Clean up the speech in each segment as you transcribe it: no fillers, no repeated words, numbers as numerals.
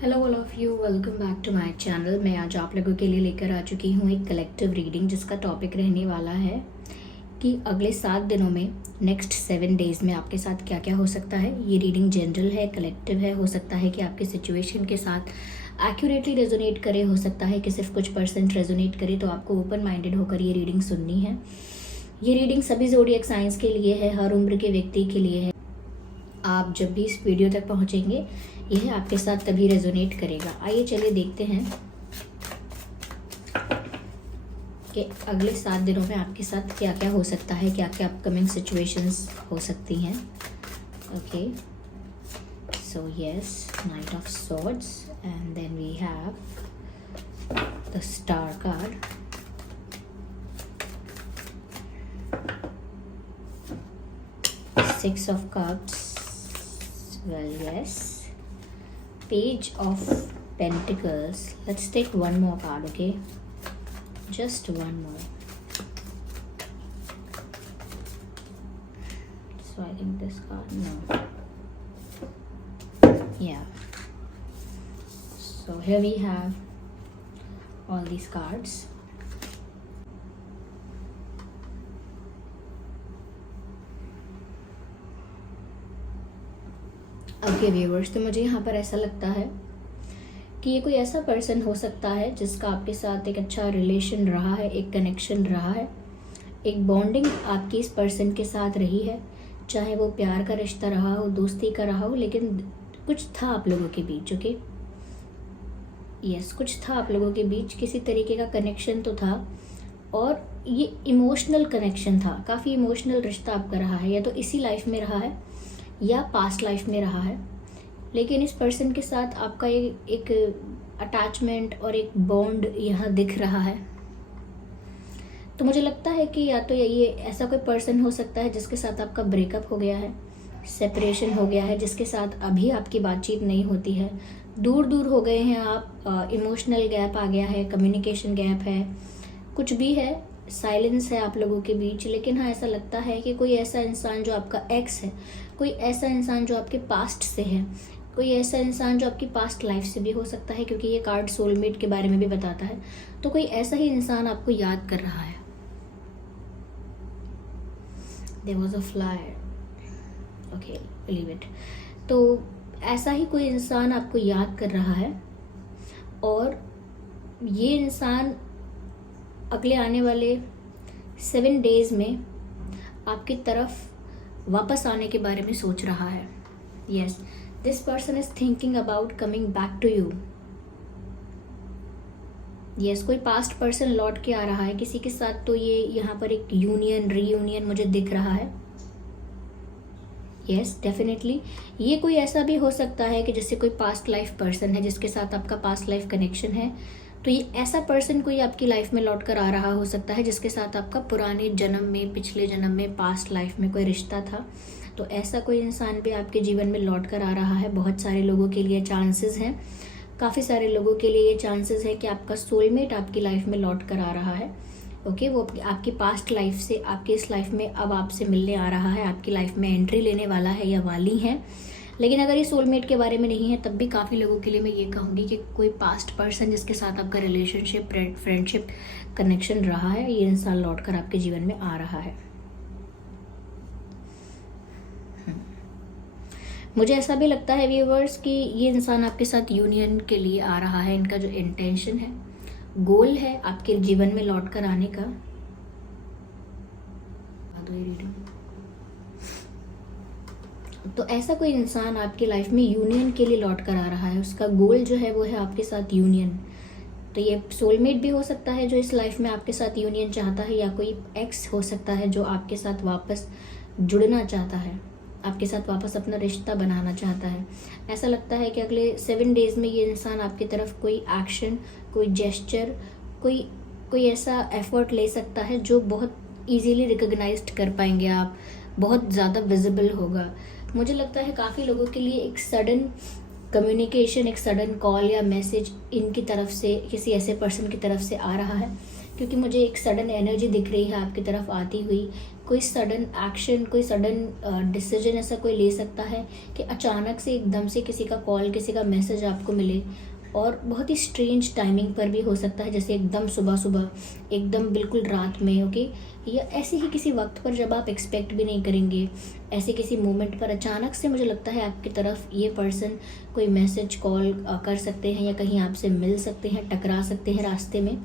Hello all of you, welcome back to my channel. मैं आज आप लोगों के लिए लेकर आ चुकी हूँ एक कलेक्टिव रीडिंग जिसका टॉपिक रहने वाला है कि अगले 7 दिनों में, नेक्स्ट 7 डेज़ में आपके साथ क्या क्या हो सकता है। ये रीडिंग जनरल है, कलेक्टिव है। हो सकता है कि आपके सिचुएशन के साथ एक्यूरेटली रेजोनेट करे, हो सकता है कि सिर्फ कुछ परसेंट रेजोनेट करे। तो आपको ओपन माइंडेड होकर ये रीडिंग सुननी है। ये रीडिंग सभी ज़ोडिएक साइंस के लिए है, हर उम्र के व्यक्ति के लिए है। आप जब भी इस वीडियो तक पहुंचेंगे यह आपके साथ तभी रेजोनेट करेगा। आइए चलिए देखते हैं कि अगले 7 दिनों में आपके साथ क्या क्या हो सकता है, क्या क्या अपकमिंग सिचुएशंस हो सकती हैं। Okay, so yes, knight of swords and then we have the star card, Six of Cups, well yes, Page of Pentacles. Let's take one more card, okay? Just one more. So I think this card, no. Yeah. So here we have all these cards. Okay viewers, तो मुझे यहाँ पर ऐसा लगता है कि ये कोई ऐसा पर्सन हो सकता है जिसका आपके साथ एक अच्छा रिलेशन रहा है, एक कनेक्शन रहा है, एक बॉन्डिंग आपकी इस पर्सन के साथ रही है। चाहे वो प्यार का रिश्ता रहा हो, दोस्ती का रहा हो, लेकिन कुछ था आप लोगों के बीच। ओके यस, कुछ था आप लोगों के बीच, किसी तरीके का कनेक्शन तो था और ये इमोशनल कनेक्शन था। काफ़ी इमोशनल रिश्ता आपका रहा है, या तो इसी लाइफ में रहा है या पास्ट लाइफ में रहा है। लेकिन इस पर्सन के साथ आपका एक अटैचमेंट और एक बॉन्ड यहाँ दिख रहा है। तो मुझे लगता है कि या तो ये ऐसा कोई पर्सन हो सकता है जिसके साथ आपका ब्रेकअप हो गया है, सेपरेशन हो गया है, जिसके साथ अभी आपकी बातचीत नहीं होती है, दूर दूर हो गए हैं आप, इमोशनल गैप आ गया है, कम्युनिकेशन गैप है, कुछ भी है, साइलेंस है आप लोगों के बीच। लेकिन हाँ, ऐसा लगता है कि कोई ऐसा इंसान जो आपका एक्स है, कोई ऐसा इंसान जो आपके पास्ट से है, कोई ऐसा इंसान जो आपकी पास्ट लाइफ से भी हो सकता है, क्योंकि ये कार्ड सोलमेट के बारे में भी बताता है। तो कोई ऐसा ही इंसान आपको याद कर रहा है। There was a flyer. Okay, believe it. तो ऐसा ही कोई इंसान आपको याद कर रहा है और ये इंसान अगले आने वाले 7 डेज में आपकी तरफ वापस आने के बारे में सोच रहा है। Yes, this person is thinking about coming back to you. Yes, कोई पास्ट पर्सन लौट के आ रहा है किसी के साथ। तो ये यहाँ पर एक यूनियन, रीयूनियन मुझे दिख रहा है। यस, डेफिनेटली ये कोई ऐसा भी हो सकता है कि जैसे कोई पास्ट लाइफ पर्सन है जिसके साथ आपका पास्ट लाइफ कनेक्शन है। तो ये ऐसा पर्सन कोई आपकी लाइफ में लौट कर आ रहा हो सकता है जिसके साथ आपका पुराने जन्म में, पिछले जन्म में, पास्ट लाइफ में कोई रिश्ता था। तो ऐसा कोई इंसान भी आपके जीवन में लौट कर आ रहा है। बहुत सारे लोगों के लिए चांसेस हैं, काफ़ी सारे लोगों के लिए ये चांसेस है कि आपका सोलमेट आपकी लाइफ में लौट कर आ रहा है। ओके, वो आपकी पास्ट लाइफ से आपकी इस लाइफ में अब आपसे मिलने आ रहा है, आपकी लाइफ में एंट्री लेने वाला है या वाली है। लेकिन अगर ये सोलमेट के बारे में नहीं है तब भी काफ़ी लोगों के लिए मैं ये कहूँगी कि कोई पास्ट पर्सन जिसके साथ आपका रिलेशनशिप, फ्रेंडशिप, कनेक्शन रहा है, ये इंसान लौट कर आपके जीवन में आ रहा है। मुझे ऐसा भी लगता है व्यूअर्स कि ये इंसान आपके साथ यूनियन के लिए आ रहा है। इनका जो इंटेंशन है, गोल है आपके जीवन में लौट कर आने का। तो ऐसा कोई इंसान आपकी लाइफ में यूनियन के लिए लौट कर आ रहा है। उसका गोल जो है वो है आपके साथ यूनियन। तो ये सोलमेट भी हो सकता है जो इस लाइफ में आपके साथ यूनियन चाहता है, या कोई एक्स हो सकता है जो आपके साथ वापस जुड़ना चाहता है, आपके साथ वापस अपना रिश्ता बनाना चाहता है। ऐसा लगता है कि अगले 7 डेज में ये इंसान आपकी तरफ कोई एक्शन, कोई जेस्चर, कोई ऐसा एफर्ट ले सकता है जो बहुत इजीली रिकॉग्नाइज्ड कर पाएंगे आप, बहुत ज़्यादा विजिबल होगा। मुझे लगता है काफ़ी लोगों के लिए एक सडन कम्युनिकेशन, एक सडन कॉल या मैसेज इनकी तरफ से, किसी ऐसे पर्सन की तरफ से आ रहा है क्योंकि मुझे एक सडन एनर्जी दिख रही है आपकी तरफ आती हुई। कोई सडन एक्शन, कोई सडन डिसीजन ऐसा कोई ले सकता है कि अचानक से एकदम से किसी का कॉल, किसी का मैसेज आपको मिले, और बहुत ही स्ट्रेंज टाइमिंग पर भी हो सकता है, जैसे एकदम सुबह सुबह, एकदम बिल्कुल रात में, ओके, या ऐसे ही किसी वक्त पर जब आप एक्सपेक्ट भी नहीं करेंगे, ऐसे किसी मोमेंट पर अचानक से मुझे लगता है आपकी तरफ ये पर्सन कोई मैसेज, कॉल कर सकते हैं, या कहीं आपसे मिल सकते हैं, टकरा सकते हैं रास्ते में,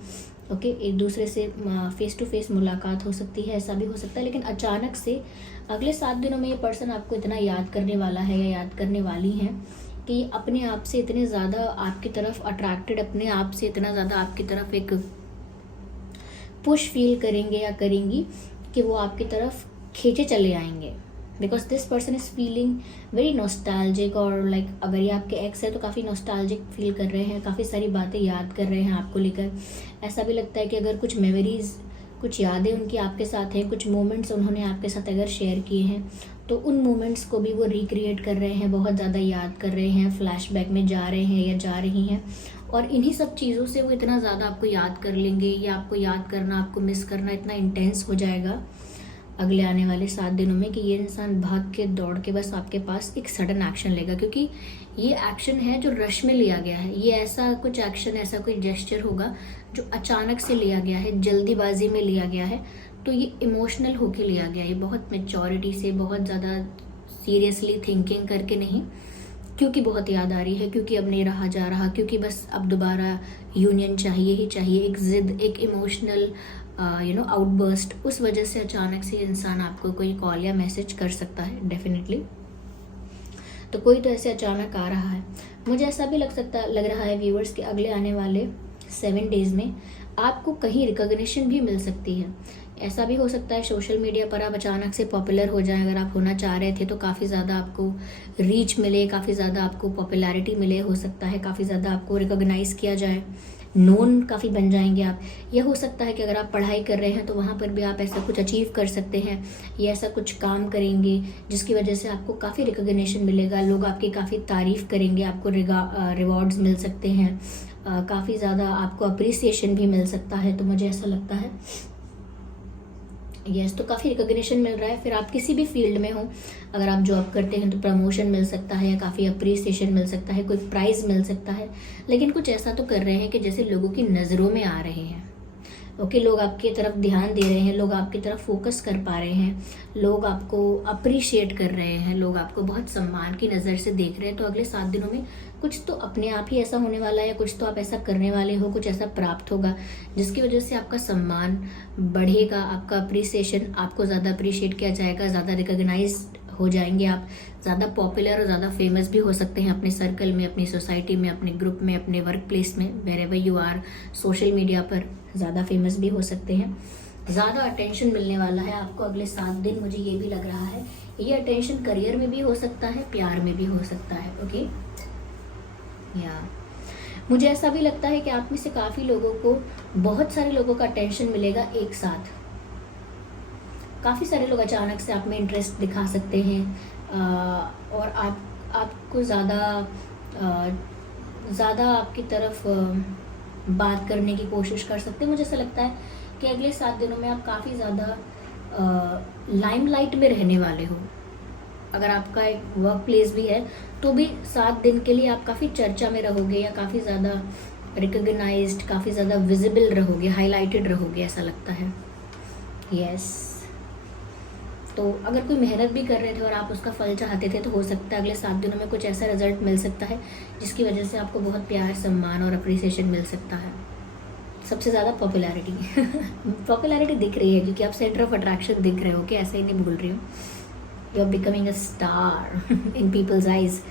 ओके, एक दूसरे से फेस टू फेस मुलाकात हो सकती है, ऐसा भी हो सकता है। लेकिन अचानक से अगले 7 दिनों में ये पर्सन आपको इतना याद करने वाला है या याद करने वाली हैं कि अपने आप से इतने ज़्यादा आपकी तरफ अट्रैक्टेड, अपने आप से इतना ज़्यादा आपकी तरफ एक पुश फील करेंगे या करेंगी कि वो आपकी तरफ खींचे चले आएंगे। Because this person is feeling very nostalgic, और लाइक अगर ये आपके एक्स है तो काफ़ी नॉस्टैल्जिक फील कर रहे हैं, काफ़ी सारी बातें याद कर रहे हैं आपको लेकर। ऐसा भी लगता है कि अगर कुछ मेमोरीज़, कुछ यादें उनकी आपके साथ हैं, कुछ मोमेंट्स उन्होंने आपके साथ अगर शेयर किए हैं, तो उन मोमेंट्स को भी वो रिक्रिएट कर रहे हैं, बहुत ज़्यादा याद कर रहे हैं, फ्लैशबैक में जा रहे हैं या जा रही हैं, और इन्हीं सब चीज़ों से वो इतना ज़्यादा आपको याद कर लेंगे, या आपको याद करना, आपको मिस करना इतना इंटेंस हो जाएगा अगले आने वाले 7 दिनों में कि ये इंसान भाग के दौड़ के बस आपके पास एक सडन एक्शन लेगा। क्योंकि ये एक्शन है जो रश में लिया गया है, ये ऐसा कुछ एक्शन, ऐसा कोई जेस्चर होगा जो अचानक से लिया गया है, जल्दीबाजी में लिया गया है, तो ये इमोशनल होके लिया गया है, ये बहुत मैच्योरिटी से, बहुत ज़्यादा सीरियसली थिंकिंग करके नहीं, क्योंकि बहुत याद आ रही है, क्योंकि अब नहीं रहा जा रहा, क्योंकि बस अब दोबारा यूनियन चाहिए ही चाहिए, एक ज़िद, एक इमोशनल आउटबर्स्ट, उस वजह से अचानक से इंसान आपको कोई कॉल या मैसेज कर सकता है डेफिनेटली। तो कोई तो ऐसे अचानक आ रहा है। मुझे ऐसा भी लग रहा है व्यूअर्स कि अगले आने वाले 7 डेज़ में आपको कहीं रिकॉग्निशन भी मिल सकती है। ऐसा भी हो सकता है सोशल मीडिया पर आप अचानक से पॉपुलर हो जाएं, अगर आप होना चाह रहे थे तो काफ़ी ज़्यादा आपको रीच मिले, काफ़ी ज़्यादा आपको पॉपुलैरिटी मिले, हो सकता है काफ़ी ज़्यादा आपको रिकॉग्नाइज़ किया जाए, नोन काफ़ी बन जाएंगे आप। यह हो सकता है कि अगर आप पढ़ाई कर रहे हैं तो वहाँ पर भी आप ऐसा कुछ अचीव कर सकते हैं, या ऐसा कुछ काम करेंगे जिसकी वजह से आपको काफ़ी रिकॉग्निशन मिलेगा, लोग आपकी काफ़ी तारीफ़ करेंगे, आपको रिवॉर्ड्स मिल सकते हैं, काफ़ी ज़्यादा आपको अप्रिसिएशन भी मिल सकता है। तो मुझे ऐसा लगता है यस, तो काफ़ी रिकॉग्निशन मिल रहा है। फिर आप किसी भी फील्ड में हो, अगर आप जॉब करते हैं तो प्रमोशन मिल सकता है, या काफ़ी अप्रिसिएशन मिल सकता है, कोई प्राइज़ मिल सकता है। लेकिन कुछ ऐसा तो कर रहे हैं कि जैसे लोगों की नज़रों में आ रहे हैं, ओके, लोग आपकी तरफ ध्यान दे रहे हैं, लोग आपकी तरफ फोकस कर पा रहे हैं, लोग आपको अप्रिशिएट कर रहे हैं, लोग आपको बहुत सम्मान की नज़र से देख रहे हैं। तो अगले 7 दिनों में कुछ तो अपने आप ही ऐसा होने वाला है, या कुछ तो आप ऐसा करने वाले हो, कुछ ऐसा प्राप्त होगा जिसकी वजह से आपका सम्मान बढ़ेगा, आपका अप्रिसिएशन, आपको ज़्यादा अप्रिशिएट किया जाएगा, ज़्यादा रिकॉग्नाइज हो जाएंगे, आप ज़्यादा पॉपुलर और ज़्यादा फेमस भी हो सकते हैं अपने सर्कल में, अपनी सोसाइटी में, अपने ग्रुप में, अपने वर्क प्लेस में, wherever you are, social media पर ज़्यादा फेमस भी हो सकते हैं। ज़्यादा अटेंशन मिलने वाला है आपको अगले 7 दिन, मुझे ये भी लग रहा है। ये अटेंशन करियर में भी हो सकता है, प्यार में भी हो सकता है, ओके। या मुझे ऐसा भी लगता है कि आप में से काफ़ी लोगों को, बहुत सारे लोगों का अटेंशन मिलेगा एक साथ। काफ़ी सारे लोग अचानक से आप में इंटरेस्ट दिखा सकते हैं, और आपको ज़्यादा आपकी तरफ बात करने की कोशिश कर सकते हैं। मुझे ऐसा लगता है कि अगले 7 दिनों में आप काफ़ी ज़्यादा लाइमलाइट में रहने वाले हो। अगर आपका एक वर्क प्लेस भी है तो भी 7 दिन के लिए आप काफ़ी चर्चा में रहोगे, या काफ़ी ज़्यादा रिकॉग्नाइज्ड, काफ़ी ज़्यादा विजिबल रहोगे, हाईलाइटेड रहोगे, ऐसा लगता है। यस, तो अगर कोई मेहनत भी कर रहे थे और आप उसका फल चाहते थे तो हो सकता है अगले 7 दिनों में कुछ ऐसा रिजल्ट मिल सकता है जिसकी वजह से आपको बहुत प्यार, सम्मान और अप्रिसिएशन मिल सकता है। सबसे ज़्यादा पॉपुलैरिटी दिख रही है, क्योंकि आप सेंटर ऑफ अट्रैक्शन दिख रहे हो, कि ऐसे ही नहीं भूल रही हूँ, you are becoming a star in people's eyes.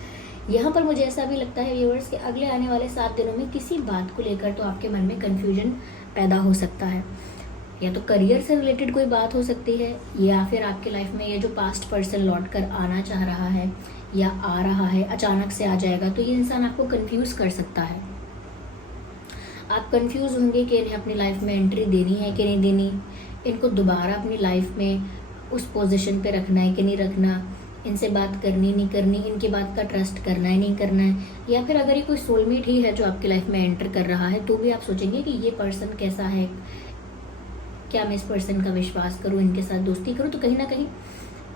यहाँ पर मुझे ऐसा भी लगता है व्यूअर्स कि अगले आने वाले 7 दिनों में किसी बात को लेकर तो आपके मन में कन्फ्यूजन पैदा हो सकता है, या तो करियर से रिलेटेड कोई बात हो सकती है, या फिर आपके लाइफ में ये जो पास्ट पर्सन लौट कर आना चाह रहा है या आ रहा है अचानक से आ जाएगा, तो ये इंसान आपको कंफ्यूज कर सकता है। आप कंफ्यूज होंगे कि इन्हें अपनी लाइफ में एंट्री देनी है कि नहीं देनी, इनको दोबारा अपनी लाइफ में उस पोजीशन पे रखना है कि नहीं रखना, इनसे बात करनी नहीं करनी, इनकी बात का ट्रस्ट करना है नहीं करना है, या फिर अगर ये कोई सोलमेट ही है जो आपकी लाइफ में एंटर कर रहा है तो भी आप सोचेंगे कि ये पर्सन कैसा है, क्या मैं इस पर्सन का विश्वास करूँ, इनके साथ दोस्ती करूँ? तो कहीं ना कहीं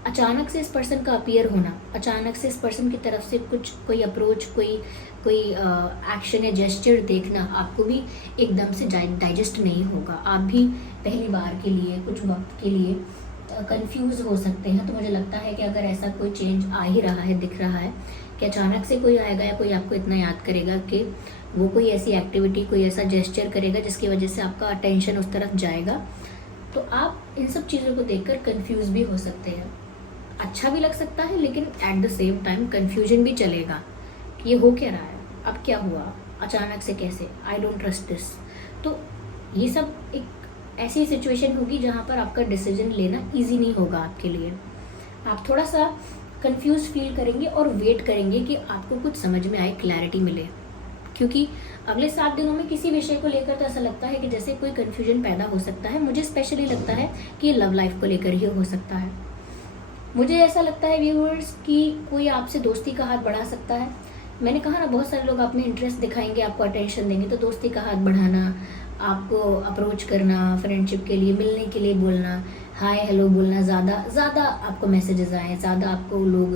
अचानक से इस पर्सन का अपीयर होना, अचानक से इस पर्सन की तरफ से कुछ कोई अप्रोच, कोई कोई एक्शन या जेस्चर देखना आपको भी एकदम से डाइजेस्ट नहीं होगा। आप भी पहली बार के लिए कुछ वक्त के लिए कंफ्यूज हो सकते हैं। तो मुझे लगता है कि अगर ऐसा कोई चेंज आ ही रहा है, दिख रहा है कि अचानक से कोई आएगा या कोई आपको इतना याद करेगा कि वो कोई ऐसी एक्टिविटी, कोई ऐसा जेस्चर करेगा जिसकी वजह से आपका अटेंशन उस तरफ जाएगा, तो आप इन सब चीज़ों को देखकर कंफ्यूज भी हो सकते हैं। अच्छा भी लग सकता है, लेकिन at the same time confusion भी चलेगा कि ये हो क्या रहा है, अब क्या हुआ, अचानक से कैसे, आई डोंट ट्रस्ट दिस। तो ये सब एक ऐसी सिचुएशन होगी जहाँ पर आपका डिसीजन लेना इजी नहीं होगा आपके लिए। आप थोड़ा सा कंफ्यूज फील करेंगे और वेट करेंगे कि आपको कुछ समझ में आए, क्लैरिटी मिले, क्योंकि अगले 7 दिनों में किसी विषय को लेकर तो ऐसा लगता है कि जैसे कोई कंफ्यूजन पैदा हो सकता है। मुझे स्पेशली लगता है कि ये लव लाइफ को लेकर ही हो सकता है। मुझे ऐसा लगता है व्यूअर्स कि कोई आपसे दोस्ती का हाथ बढ़ा सकता है। मैंने कहा ना, बहुत सारे लोग आप में इंटरेस्ट दिखाएंगे, आपको अटेंशन देंगे, तो दोस्ती का हाथ बढ़ाना, आपको अप्रोच करना, फ्रेंडशिप के लिए, मिलने के लिए बोलना, हाय हेलो बोलना, ज़्यादा आपको मैसेजेस आए, ज़्यादा आपको लोग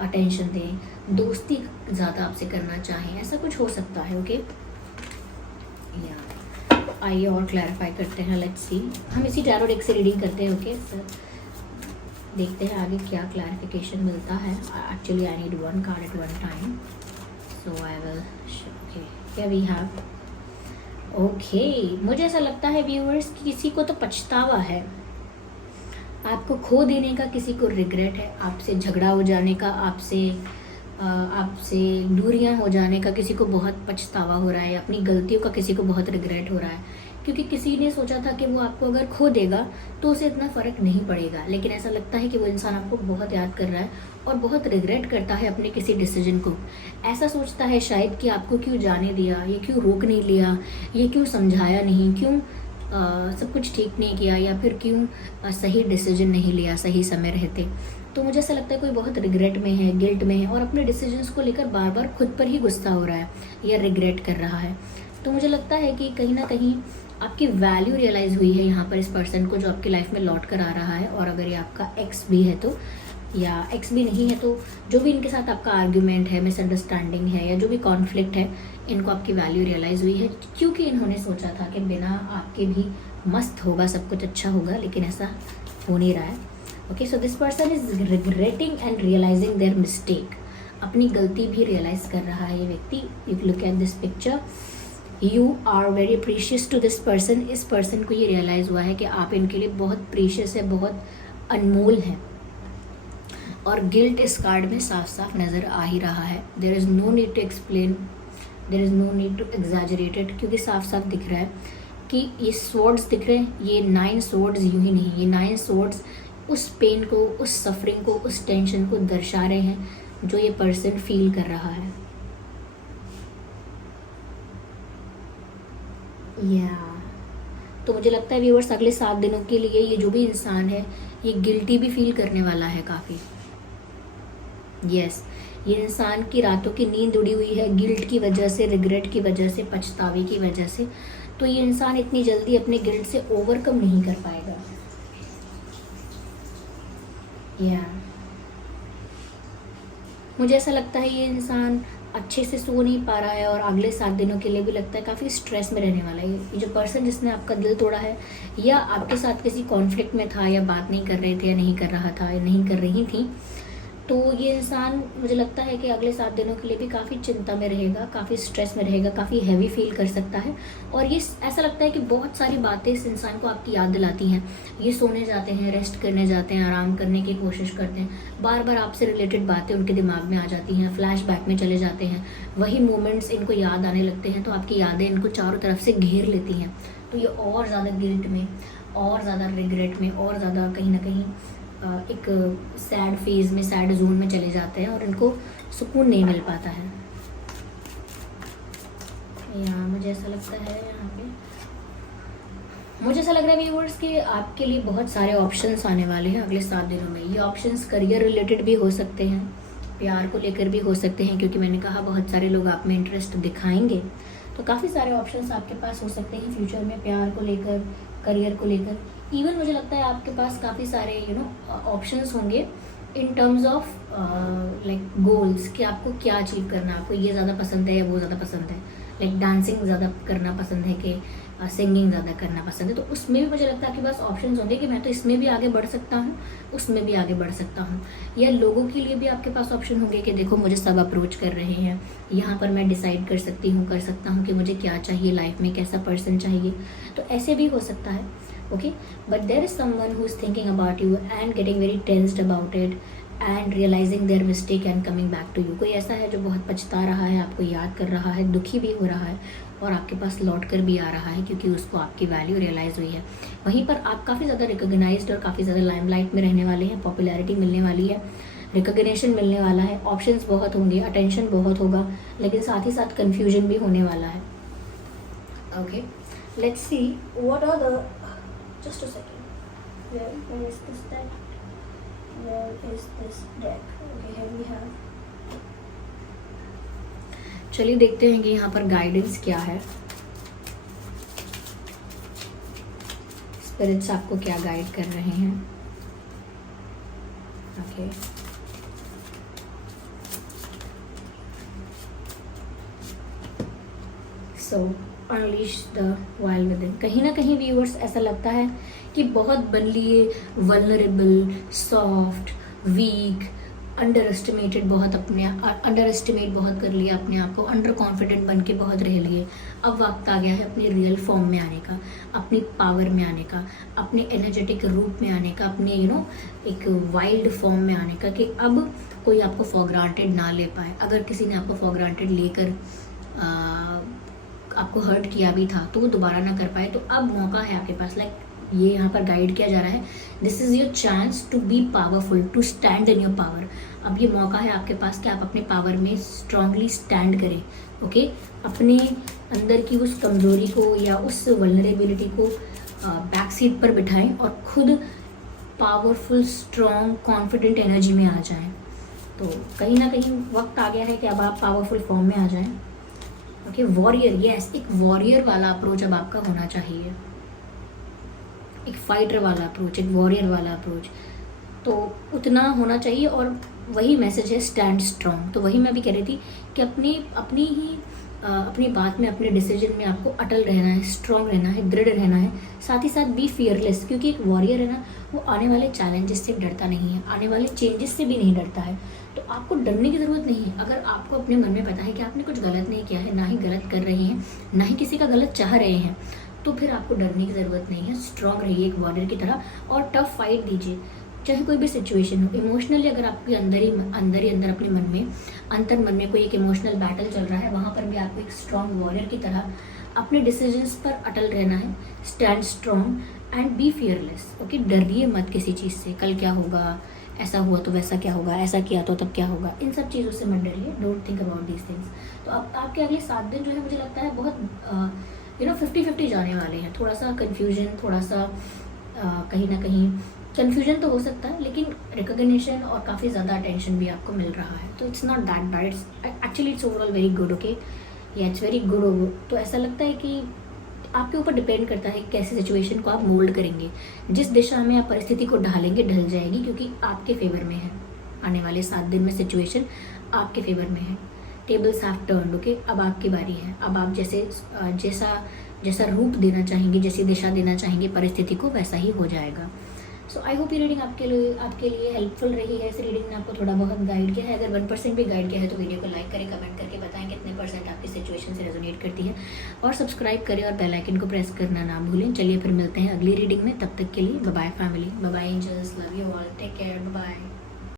अटेंशन दें, दोस्ती ज़्यादा आपसे करना चाहें, ऐसा कुछ हो सकता है। ओके, आइए और क्लैरिफाई करते हैं। लेट्स सी, हम इसी टैरो डेक से रीडिंग करते हैं। ओके सर, देखते हैं आगे क्या क्लैरिफिकेशन मिलता है। Actually I need one card at one time, so I will. Okay, क्या वी हैव। ओके, मुझे ऐसा लगता है व्यूअर्स कि किसी को तो पछतावा है, आपको खो देने का किसी को रिग्रेट है, आपसे झगड़ा हो जाने का, आपसे दूरियां हो जाने का किसी को बहुत पछतावा हो रहा है, अपनी गलतियों का किसी को बहुत रिग्रेट हो रहा है, क्योंकि किसी ने सोचा था कि वो आपको अगर खो देगा तो उसे इतना फ़र्क नहीं पड़ेगा, लेकिन ऐसा लगता है कि वो इंसान आपको बहुत याद कर रहा है और बहुत रिग्रेट करता है अपने किसी डिसीजन को। ऐसा सोचता है शायद कि आपको क्यों जाने दिया, ये क्यों रोक नहीं लिया, ये क्यों समझाया नहीं, क्यों सब कुछ ठीक नहीं किया, या फिर क्यों सही डिसीजन नहीं लिया सही समय रहते। तो मुझे ऐसा लगता है कोई बहुत रिग्रेट में है, गिल्ट में है और अपने डिसीजंस को लेकर बार बार खुद पर ही गुस्सा हो रहा है या रिग्रेट कर रहा है। तो मुझे लगता है कि कहीं ना कहीं आपकी वैल्यू रियलाइज़ हुई है यहाँ पर इस पर्सन को, जो आपकी लाइफ में लौट कर आ रहा है। और अगर ये आपका एक्स भी है तो, या एक्स भी नहीं है तो, जो भी इनके साथ आपका आर्ग्यूमेंट है, मिसअंडरस्टैंडिंग है, या जो भी कॉन्फ्लिक्ट है, इनको आपकी वैल्यू रियलाइज़ हुई है, क्योंकि इन्होंने सोचा था कि बिना आपके भी मस्त होगा, सब कुछ अच्छा होगा, लेकिन ऐसा हो नहीं रहा है। Okay, so this person is regretting and realising their mistake. अपनी गलती भी रियलाइज कर रहा है ये व्यक्ति। You look at this picture, you are very precious to this person. इस पर्सन को ये रियलाइज़ हुआ है कि आप इनके लिए बहुत प्रीशियस है, बहुत अनमोल है। और गिल्ट इस कार्ड में साफ साफ नज़र आ ही रहा है। There is no need to explain, there is no need to exaggerated, क्योंकि साफ साफ दिख रहा है कि ये स्वॉर्ड्स दिख रहे हैं, ये 9 स्वॉर्ड्स यूं ही नहीं, ये 9 स्वॉर्ड्स उस पेन को, उस सफरिंग को, उस टेंशन को दर्शा रहे हैं जो ये पर्सन फील कर रहा है। तो मुझे लगता है व्यूअर्स अगले 7 दिनों के लिए ये जो भी इंसान है ये गिल्टी भी फील करने वाला है काफ़ी। यस, ये इंसान की रातों की नींद उड़ी हुई है गिल्ट की वजह से, रिग्रेट की वजह से, पछतावे की वजह से। तो ये इंसान इतनी जल्दी अपने गिल्ट से ओवरकम नहीं कर पाएगा। मुझे ऐसा लगता है ये इंसान अच्छे से सो नहीं पा रहा है और अगले 7 दिनों के लिए भी लगता है काफ़ी स्ट्रेस में रहने वाला है। ये जो पर्सन जिसने आपका दिल तोड़ा है या आपके साथ किसी कॉन्फ्लिक्ट में था, या बात नहीं कर रहे थे, या नहीं कर रहा था, या नहीं कर रही थी, तो ये इंसान मुझे लगता है कि अगले 7 दिनों के लिए भी काफ़ी चिंता में रहेगा, काफ़ी स्ट्रेस में रहेगा, काफ़ी हैवी फील कर सकता है। और ये ऐसा लगता है कि बहुत सारी बातें इस इंसान को आपकी याद दिलाती हैं। ये सोने जाते हैं, रेस्ट करने जाते हैं, आराम करने की कोशिश करते हैं, बार बार आपसे रिलेटेड बातें उनके दिमाग में आ जाती हैं, फ्लैशबैक में चले जाते हैं, वही मोमेंट्स इनको याद आने लगते हैं, तो आपकी यादें इनको चारों तरफ से घेर लेती हैं। तो ये और ज़्यादा गिल्ट में, और ज़्यादा रिग्रेट में, और ज़्यादा कहीं ना कहीं एक सैड फेज में, सैड जोन में चले जाते हैं और इनको सुकून नहीं मिल पाता है। यहाँ मुझे ऐसा लगता है, यहाँ पे मुझे ऐसा लग रहा है व्यूअर्स कि आपके लिए बहुत सारे ऑप्शंस आने वाले हैं अगले 7 दिनों में। ये ऑप्शंस करियर रिलेटेड भी हो सकते हैं, प्यार को लेकर भी हो सकते हैं, क्योंकि मैंने कहा बहुत सारे लोग आप में इंटरेस्ट दिखाएंगे, तो काफ़ी सारे ऑप्शंस आपके पास हो सकते हैं फ्यूचर में, प्यार को लेकर, करियर को लेकर। इवन मुझे लगता है आपके पास काफ़ी सारे ऑप्शंस होंगे in terms of like goals, कि आपको क्या अचीव करना है। आपको ये ज़्यादा पसंद है या वो ज़्यादा पसंद है, लाइक डांसिंग ज़्यादा करना पसंद है कि सिंगिंग ज़्यादा करना पसंद है। तो उसमें भी मुझे लगता है आपके पास ऑप्शंस होंगे कि मैं तो इसमें भी आगे बढ़ सकता हूँ, उसमें भी आगे बढ़ सकता हूँ। या लोगों के लिए भी आपके पास ऑप्शन होंगे कि देखो मुझे सब अप्रोच कर रहे हैं, यहाँ पर मैं डिसाइड कर सकता हूँ कि मुझे क्या चाहिए लाइफ में, कैसा पर्सन चाहिए। तो ऐसे भी हो सकता है, okay. But there is someone who is thinking about you and getting very tensed about it and realising their mistake and coming back to you. कोई ऐसा है जो बहुत पछता रहा है, आपको याद कर रहा है, दुखी भी हो रहा है और आपके पास लौट कर भी आ रहा है क्योंकि उसको आपकी वैल्यू रियलाइज़ हुई है। वहीं पर आप काफ़ी ज़्यादा रिकॉग्नाइज्ड और काफ़ी ज़्यादा लाइमलाइट में रहने वाले हैं, पॉपुलैरिटी मिलने वाली है, रिकॉग्निशन मिलने वाला है, ऑप्शंस बहुत होंगे, अटेंशन बहुत होगा, लेकिन साथ ही साथ कन्फ्यूजन भी होने वाला है। Okay, let's see what are the, just a second, where is this deck? Where is this deck? Okay, here we have. चलिए देखते हैं कि यहाँ पर गाइडेंस क्या है, स्पिरिट्स आपको क्या गाइड कर रहे हैं। Okay, so unleash the wild with in. कहीं ना कहीं व्यूअर्स ऐसा लगता है कि बहुत बन लिए vulnerable, soft, weak, underestimate बहुत कर लिया अपने आप को, अंडर कॉन्फिडेंट बन के बहुत रह लिए। अब वक्त आ गया है अपने रियल फॉर्म में आने का, अपनी पावर में आने का, अपने एनर्जेटिक रूप में आने का, अपने एक वाइल्ड फॉर्म में आने का, कि अब कोई आपको फॉर ग्रांटेड ना ले पाए। अगर किसी ने आपको फॉर ग्रांटेड लेकर आपको हर्ट किया भी था तो वो दोबारा ना कर पाए। तो अब मौका है आपके पास, लाइक ये यहाँ पर गाइड किया जा रहा है, this is your chance to be powerful, to stand in your power. अब ये मौका है आपके पास कि आप अपने पावर में स्ट्रांगली स्टैंड करें, ओके। अपने अंदर की उस कमज़ोरी को या उस वल्नरेबिलिटी को बैक सीट पर बिठाएं और खुद पावरफुल, स्ट्रॉन्ग, कॉन्फिडेंट एनर्जी में आ जाएं। तो कहीं ना कहीं वक्त आ गया है कि अब आप पावरफुल फॉर्म में आ जाएं, ओके। वॉरियर, यस, एक वॉरियर वाला अप्रोच अब आपका होना चाहिए, एक फाइटर वाला अप्रोच, एक वॉरियर वाला अप्रोच, तो उतना होना चाहिए। और वही मैसेज है, स्टैंड स्ट्रॉन्ग। तो वही मैं भी कह रही थी कि अपनी बात में, अपने डिसीजन में आपको अटल रहना है, स्ट्रॉन्ग रहना है, दृढ़ रहना है, साथ ही साथ बी फियरलेस, क्योंकि एक वॉरियर है ना, वो आने वाले चैलेंजेस से डरता नहीं है, आने वाले चेंजेस से भी नहीं डरता है। तो आपको डरने की ज़रूरत नहीं है। अगर आपको अपने मन में पता है कि आपने कुछ गलत नहीं किया है, ना ही गलत कर रहे हैं, ना ही किसी का गलत चाह रहे हैं, तो फिर आपको डरने की ज़रूरत नहीं है। स्ट्रॉन्ग रहिए एक वॉरियर की तरह और टफ फाइट दीजिए, चाहे कोई भी सिचुएशन हो। इमोशनली अगर आपके अंदर अपने मन में, अंतर मन में कोई एक इमोशनल बैटल चल रहा है, वहाँ पर भी आपको एक स्ट्रॉन्ग वॉरियर की तरह अपने डिसीजंस पर अटल रहना है। Stand strong and be fearless, okay. डरिए मत किसी चीज़ से, कल क्या होगा, ऐसा हुआ तो वैसा क्या होगा, ऐसा किया तो तब क्या होगा, इन सब चीज़ों से मत डरिए। Don't think about these things. तो अब आपके अगले 7 दिन जो है मुझे लगता है बहुत 50-50 जाने वाले हैं। थोड़ा सा कन्फ्यूजन, थोड़ा सा कहीं ना कहीं कन्फ्यूजन तो हो सकता है, लेकिन रिकॉग्निशन और काफ़ी ज़्यादा अटेंशन भी आपको मिल रहा है। तो it's not that bad, it's actually it's overall very good, okay. या इट्स वेरी गुड। तो ऐसा लगता है कि आपके ऊपर डिपेंड करता है कैसी सिचुएशन को आप मोल्ड करेंगे, जिस दिशा में आप परिस्थिति को ढालेंगे ढल जाएगी, क्योंकि आपके फेवर में है। आने वाले 7 दिन में सिचुएशन आपके फेवर में है। Tables have turned, okay. अब आपकी बारी है। अब आप जैसा रूप देना चाहेंगे, जैसी दिशा देना चाहेंगे परिस्थिति को, वैसा ही हो जाएगा। सो आई होप ये रीडिंग आपके लिए हेल्पफुल रही है। इस रीडिंग ने आपको थोड़ा बहुत गाइड किया है। अगर 1% भी गाइड किया है तो वीडियो को लाइक करें, कमेंट करके बताएं कितने % आपकी सिचुएशन से रेजोनेट करती है, और सब्सक्राइब करें और बेल आइकन को प्रेस करना ना भूलें। चलिए फिर मिलते हैं अगली रीडिंग में, तब तक के लिए bye bye family, bye bye angels, love you all, take care, bye bye.